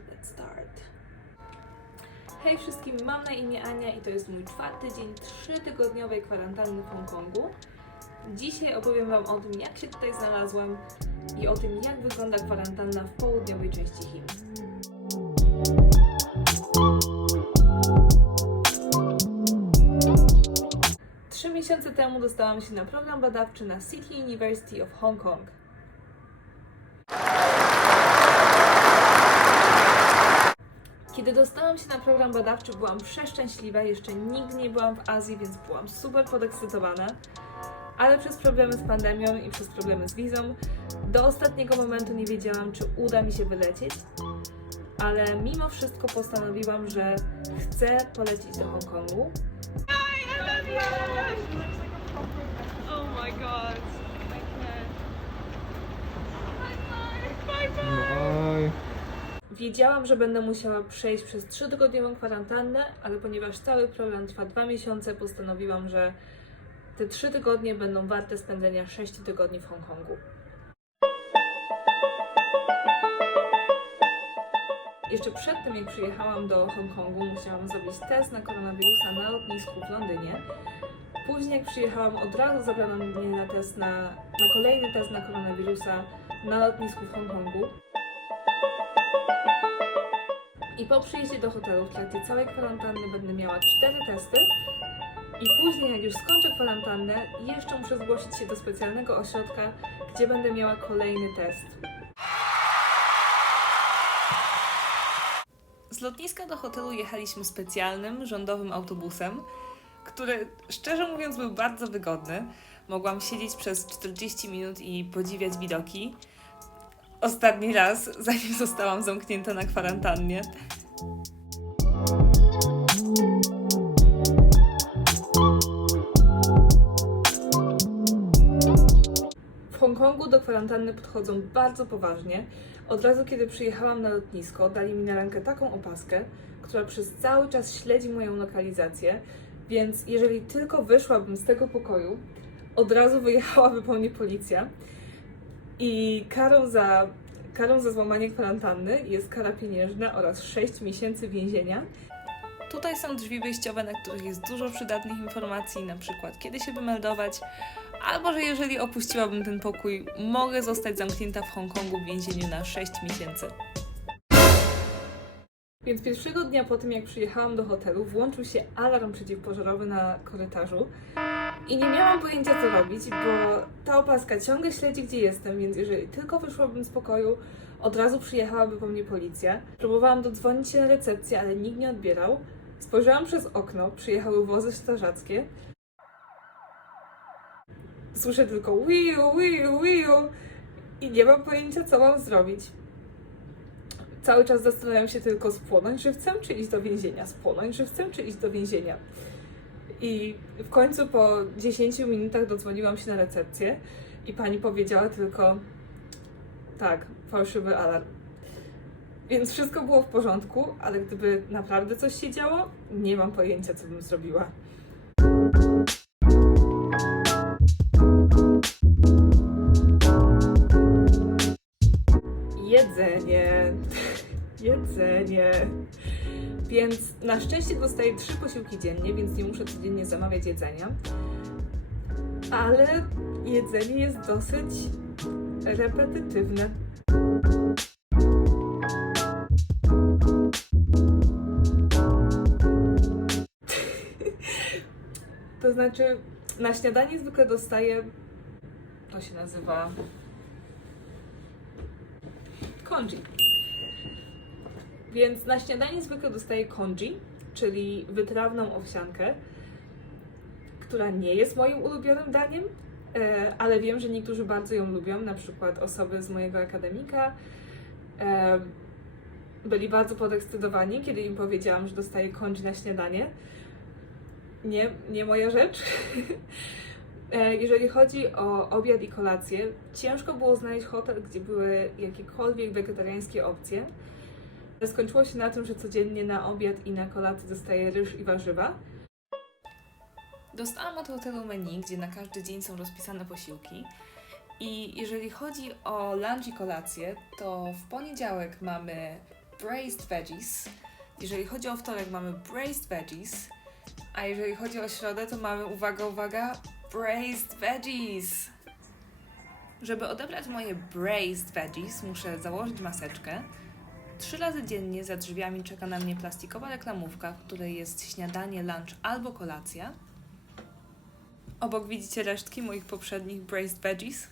Let's start. Hej wszystkim, mam na imię Ania i to jest mój 4. dzień 3-tygodniowej kwarantanny w Hongkongu. Dzisiaj opowiem Wam o tym, jak się tutaj znalazłam i o tym, jak wygląda kwarantanna w południowej części Chin. Trzy miesiące temu dostałam się na program badawczy na City University of Hong Kong. Kiedy dostałam się na program badawczy, byłam przeszczęśliwa, jeszcze nigdy nie byłam w Azji, więc byłam super podekscytowana. Ale przez problemy z pandemią i przez problemy z wizą, do ostatniego momentu nie wiedziałam, czy uda mi się wylecieć. Ale mimo wszystko postanowiłam, że chcę polecieć do Hongkongu. Oh my god. I can't. Bye bye. Wiedziałam, że będę musiała przejść przez 3-tygodniową kwarantannę, ale ponieważ cały program trwa 2 miesiące, postanowiłam, że te 3 tygodnie będą warte spędzenia 6 tygodni w Hongkongu. Jeszcze przed tym, jak przyjechałam do Hongkongu, musiałam zrobić test na koronawirusa na lotnisku w Londynie. Później, jak przyjechałam, od razu zabrano mnie na test na kolejny test na koronawirusa na lotnisku w Hongkongu. I po przyjeździe do hotelu w trakcie całej kwarantanny będę miała 4 testy. I później, jak już skończę kwarantannę, jeszcze muszę zgłosić się do specjalnego ośrodka, gdzie będę miała kolejny test. Z lotniska do hotelu jechaliśmy specjalnym, rządowym autobusem, który, szczerze mówiąc, był bardzo wygodny. Mogłam siedzieć przez 40 minut i podziwiać widoki. Ostatni raz, zanim zostałam zamknięta na kwarantannie. W Hongkongu do kwarantanny podchodzą bardzo poważnie. Od razu, kiedy przyjechałam na lotnisko, dali mi na rękę taką opaskę, która przez cały czas śledzi moją lokalizację, więc jeżeli tylko wyszłabym z tego pokoju, od razu wyjechałaby po mnie policja. I karą za złamanie kwarantanny jest kara pieniężna oraz 6 miesięcy więzienia. Tutaj są drzwi wyjściowe, na których jest dużo przydatnych informacji, na przykład kiedy się wymeldować, albo że jeżeli opuściłabym ten pokój, mogę zostać zamknięta w Hongkongu w więzieniu na 6 miesięcy. Więc pierwszego dnia po tym, jak przyjechałam do hotelu, włączył się alarm przeciwpożarowy na korytarzu i nie miałam pojęcia, co robić, bo ta opaska ciągle śledzi, gdzie jestem, więc jeżeli tylko wyszłabym z pokoju, od razu przyjechałaby po mnie policja. Próbowałam dodzwonić się na recepcję, ale nikt nie odbierał. Spojrzałam przez okno, przyjechały wozy strażackie. Słyszę tylko wiu, wiu, wiu i nie mam pojęcia, co mam zrobić. Cały czas zastanawiam się tylko, spłonąć żywcem, czy iść do więzienia, spłonąć żywcem, czy iść do więzienia. I w końcu po 10 minutach dodzwoniłam się na recepcję i pani powiedziała tylko tak, fałszywy alarm. Więc wszystko było w porządku, ale gdyby naprawdę coś się działo, nie mam pojęcia, co bym zrobiła. Jedzenie. Więc na szczęście dostaję 3 posiłki dziennie, więc nie muszę codziennie zamawiać jedzenia. Ale jedzenie jest dosyć repetytywne. To znaczy, na śniadanie zwykle dostaję, to się nazywa congee. Więc na śniadanie zwykle dostaję congee, czyli wytrawną owsiankę, która nie jest moim ulubionym daniem, ale wiem, że niektórzy bardzo ją lubią, na przykład osoby z mojego akademika. Byli bardzo podekscytowani, kiedy im powiedziałam, że dostaję congee na śniadanie. Nie moja rzecz. Jeżeli chodzi o obiad i kolację, ciężko było znaleźć hotel, gdzie były jakiekolwiek wegetariańskie opcje. Skończyło się na tym, że codziennie na obiad i na kolację dostaję ryż i warzywa. Dostałam od hotelu menu, gdzie na każdy dzień są rozpisane posiłki. I jeżeli chodzi o lunch i kolację, to w poniedziałek mamy braised veggies. Jeżeli chodzi o wtorek, mamy braised veggies. A jeżeli chodzi o środę, to mamy, uwaga, uwaga, braised veggies. Żeby odebrać moje braised veggies, muszę założyć maseczkę. 3 razy dziennie za drzwiami czeka na mnie plastikowa reklamówka, w której jest śniadanie, lunch albo kolacja. Obok widzicie resztki moich poprzednich braised veggies.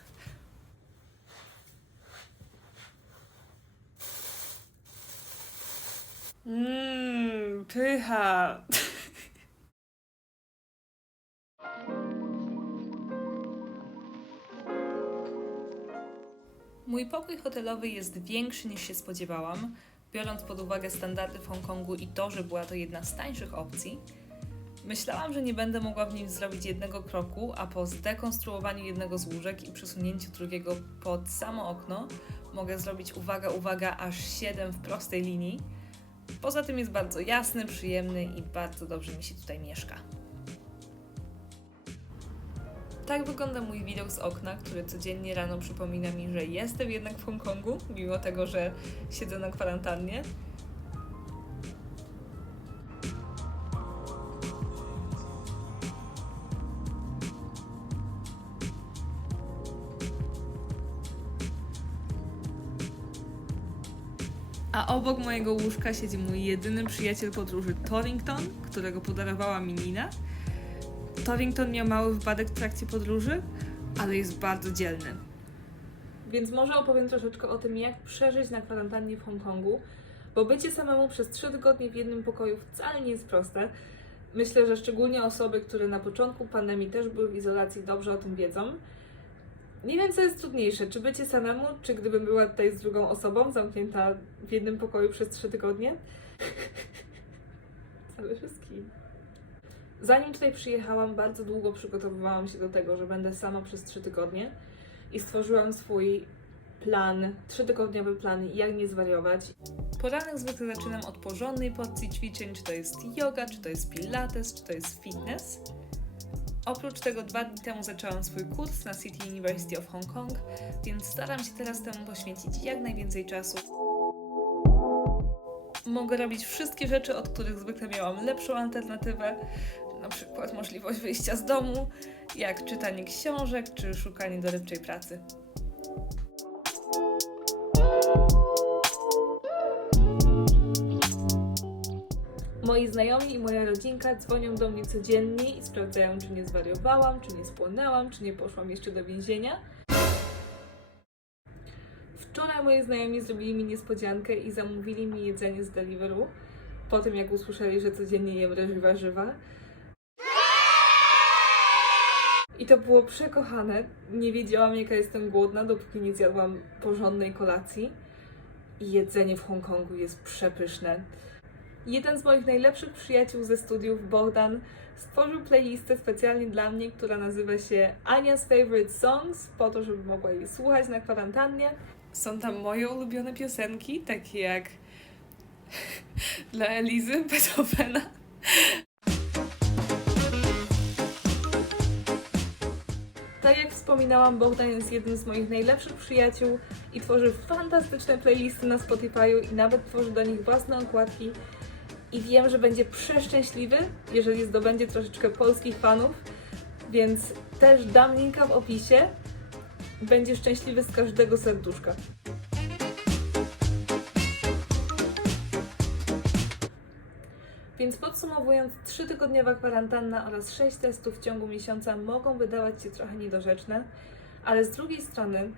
Pycha! Mój pokój hotelowy jest większy niż się spodziewałam, biorąc pod uwagę standardy w Hongkongu i to, że była to jedna z tańszych opcji. Myślałam, że nie będę mogła w nim zrobić jednego kroku, a po zdekonstruowaniu jednego z łóżek i przesunięciu drugiego pod samo okno mogę zrobić, uwaga, uwaga, aż 7 w prostej linii. Poza tym jest bardzo jasny, przyjemny i bardzo dobrze mi się tutaj mieszka. Tak wygląda mój widok z okna, który codziennie rano przypomina mi, że jestem jednak w Hongkongu, mimo tego, że siedzę na kwarantannie. A obok mojego łóżka siedzi mój jedyny przyjaciel podróży Torrington, którego podarowała mi Nina. Torrington miał mały wypadek w trakcie podróży, ale jest bardzo dzielny. Więc może opowiem troszeczkę o tym, jak przeżyć na kwarantannie w Hongkongu, bo bycie samemu przez 3 tygodnie w jednym pokoju wcale nie jest proste. Myślę, że szczególnie osoby, które na początku pandemii też były w izolacji, dobrze o tym wiedzą. Nie wiem, co jest trudniejsze, czy bycie samemu, czy gdybym była tutaj z drugą osobą, zamknięta w jednym pokoju przez 3 tygodnie. Zależy z kim. Zanim tutaj przyjechałam, bardzo długo przygotowywałam się do tego, że będę sama przez 3 tygodnie i stworzyłam swój plan, 3-tygodniowy plan, jak nie zwariować. Poranek zwykle zaczynam od porządnej porcji ćwiczeń, czy to jest yoga, czy to jest pilates, czy to jest fitness. Oprócz tego 2 dni temu zaczęłam swój kurs na City University of Hong Kong, więc staram się teraz temu poświęcić jak najwięcej czasu. Mogę robić wszystkie rzeczy, od których zwykle miałam lepszą alternatywę, na przykład możliwość wyjścia z domu, jak czytanie książek czy szukanie dorywczej pracy. Moi znajomi i moja rodzinka dzwonią do mnie codziennie i sprawdzają, czy nie zwariowałam, czy nie spłonęłam, czy nie poszłam jeszcze do więzienia. Wczoraj moi znajomi zrobili mi niespodziankę i zamówili mi jedzenie z Deliveroo, po tym jak usłyszeli, że codziennie jem ryż i warzywa. I to było przekochane. Nie wiedziałam, jaka jestem głodna, dopóki nie zjadłam porządnej kolacji. I jedzenie w Hongkongu jest przepyszne. Jeden z moich najlepszych przyjaciół ze studiów, Bogdan, stworzył playlistę specjalnie dla mnie, która nazywa się Ania's Favorite Songs, po to, żeby mogła jej słuchać na kwarantannie. Są tam moje ulubione piosenki, takie jak dla Elizy, Beethovena. Tak jak wspominałam, Bogdan jest jednym z moich najlepszych przyjaciół i tworzy fantastyczne playlisty na Spotify'u i nawet tworzy do nich własne okładki. I wiem, że będzie przeszczęśliwy, jeżeli zdobędzie troszeczkę polskich fanów, więc też dam linka w opisie. Będzie szczęśliwy z każdego serduszka. Więc podsumowując, 3-tygodniowa kwarantanna oraz 6 testów w ciągu miesiąca mogą wydawać się trochę niedorzeczne, ale z drugiej strony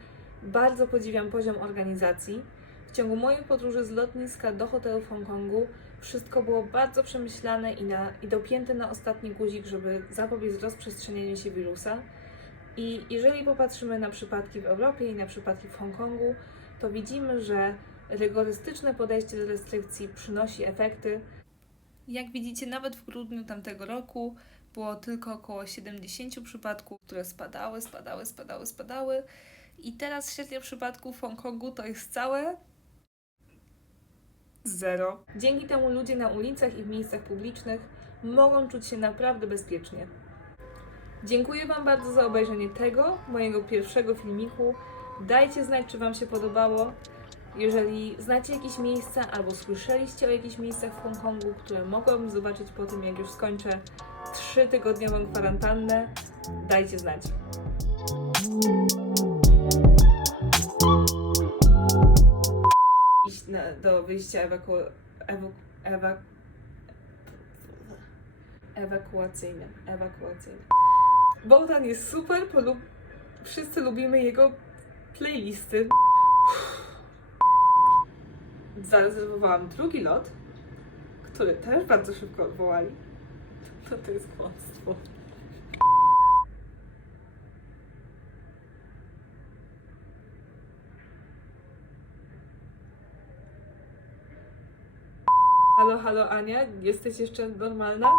bardzo podziwiam poziom organizacji. W ciągu mojej podróży z lotniska do hotelu w Hongkongu wszystko było bardzo przemyślane i dopięte na ostatni guzik, żeby zapobiec rozprzestrzenianiu się wirusa. I jeżeli popatrzymy na przypadki w Europie i na przypadki w Hongkongu, to widzimy, że rygorystyczne podejście do restrykcji przynosi efekty. Jak widzicie, nawet w grudniu tamtego roku było tylko około 70 przypadków, które spadały. I teraz średnia przypadków w Hongkongu to jest całe 0. Dzięki temu ludzie na ulicach i w miejscach publicznych mogą czuć się naprawdę bezpiecznie. Dziękuję Wam bardzo za obejrzenie tego, mojego pierwszego filmiku. Dajcie znać, czy Wam się podobało. Jeżeli znacie jakieś miejsca albo słyszeliście o jakichś miejscach w Hongkongu, które mogłabym zobaczyć po tym, jak już skończę 3-tygodniową kwarantannę, dajcie znać. Iść do wyjścia ewakuacyjne. Bogdan jest super, wszyscy lubimy jego playlisty. Zarezerwowałam drugi lot, który też bardzo szybko odwołali. To jest kłamstwo. Halo, halo Ania, jesteś jeszcze normalna?